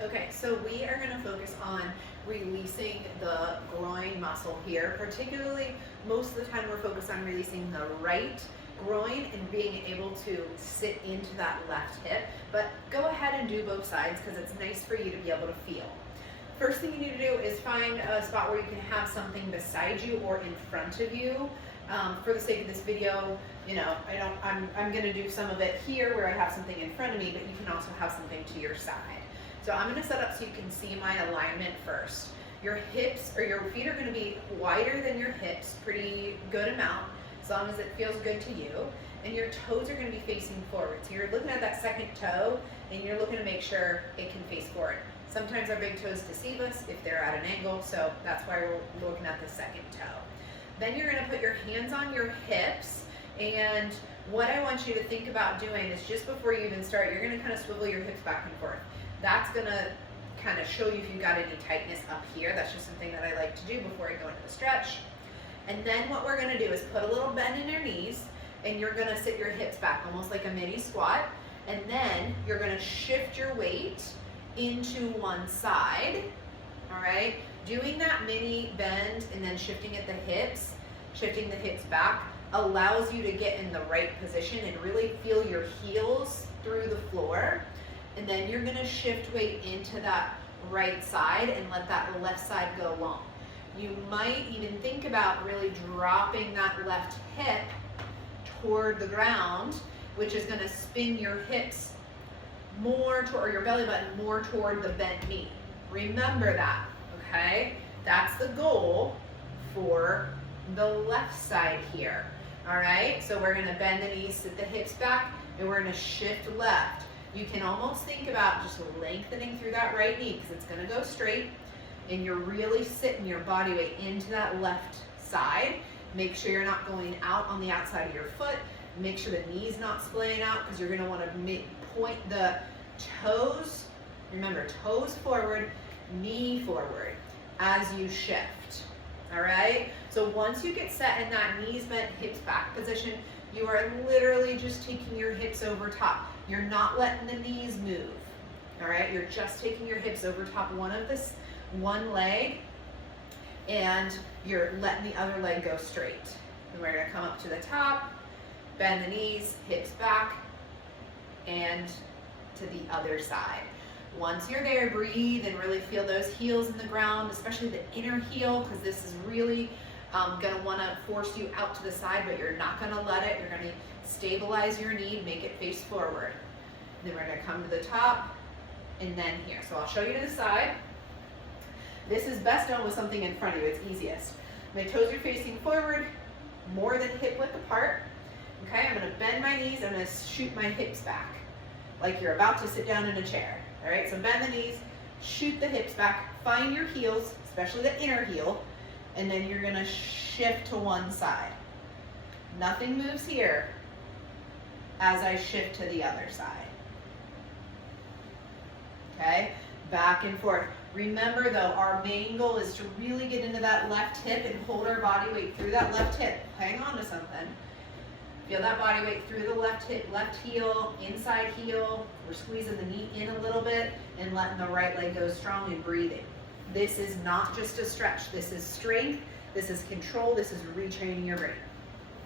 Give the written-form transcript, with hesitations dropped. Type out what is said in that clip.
Okay, so we are going to focus on releasing the groin muscle here. Particularly, most of the time we're focused on releasing the right groin and being able to sit into that left hip. But go ahead and do both sides because it's nice for you to be able to feel. First thing you need to do is find a spot where you can have something beside you or in front of you. For the sake of this video, you know, I'm going to do some of it here where I have something in front of me, but you can also have something to your side. So I'm going to set up so you can see my alignment first. Your hips or your feet are going to be wider than your hips, pretty good amount, as long as it feels good to you. And your toes are going to be facing forward. So you're looking at that second toe and you're looking to make sure it can face forward. Sometimes our big toes deceive us if they're at an angle, so that's why we're looking at the second toe. Then you're going to put your hands on your hips, and what I want you to think about doing is just before you even start, you're going to kind of swivel your hips back and forth. That's going to kind of show you if you've got any tightness up here. That's just something that I like to do before I go into the stretch. And then what we're going to do is put a little bend in your knees, and you're going to sit your hips back almost like a mini squat, and then you're going to shift your weight into one side. All right, doing that mini bend and then shifting at the hips, shifting the hips back, allows you to get in the right position and really feel your heels through the floor. And then you're going to shift weight into that right side and let that left side go long. You might even think about really dropping that left hip toward the ground, which is going to spin your hips more or your belly button more toward the bent knee. Remember that, okay? That's the goal for the left side here. All right, so we're going to bend the knees, sit the hips back, and we're going to shift left. You can almost think about just lengthening through that right knee because it's going to go straight, and you're really sitting your body weight into that left side. Make sure you're not going out on the outside of your foot. Make sure the knee's not splaying out because you're going to want to point the toes, remember, toes forward, knee forward as you shift. All right, so once you get set in that knees bent, hips back position, you are literally just taking your hips over top. You're not letting the knees move. All right, you're just taking your hips over top one leg, and you're letting the other leg go straight. And we're gonna come up to the top, bend the knees, hips back, and to the other side. Once you're there, breathe and really feel those heels in the ground, especially the inner heel, because this is really going to want to force you out to the side, but you're not going to let it. You're going to stabilize your knee, make it face forward. Then we're going to come to the top and then here. So I'll show you to the side. This is best done with something in front of you. It's easiest. My toes are facing forward, more than hip width apart. Okay, I'm going to bend my knees. I'm going to shoot my hips back like you're about to sit down in a chair. All right, so bend the knees, shoot the hips back, find your heels, especially the inner heel, and then you're gonna shift to one side. Nothing moves here as I shift to the other side. Okay, back and forth. Remember though, our main goal is to really get into that left hip and hold our body weight through that left hip. Hang on to something. Feel that body weight through the left hip, left heel, inside heel. We're squeezing the knee in a little bit and letting the right leg go strong and breathing. This is not just a stretch. This is strength. This is control. This is retraining your brain.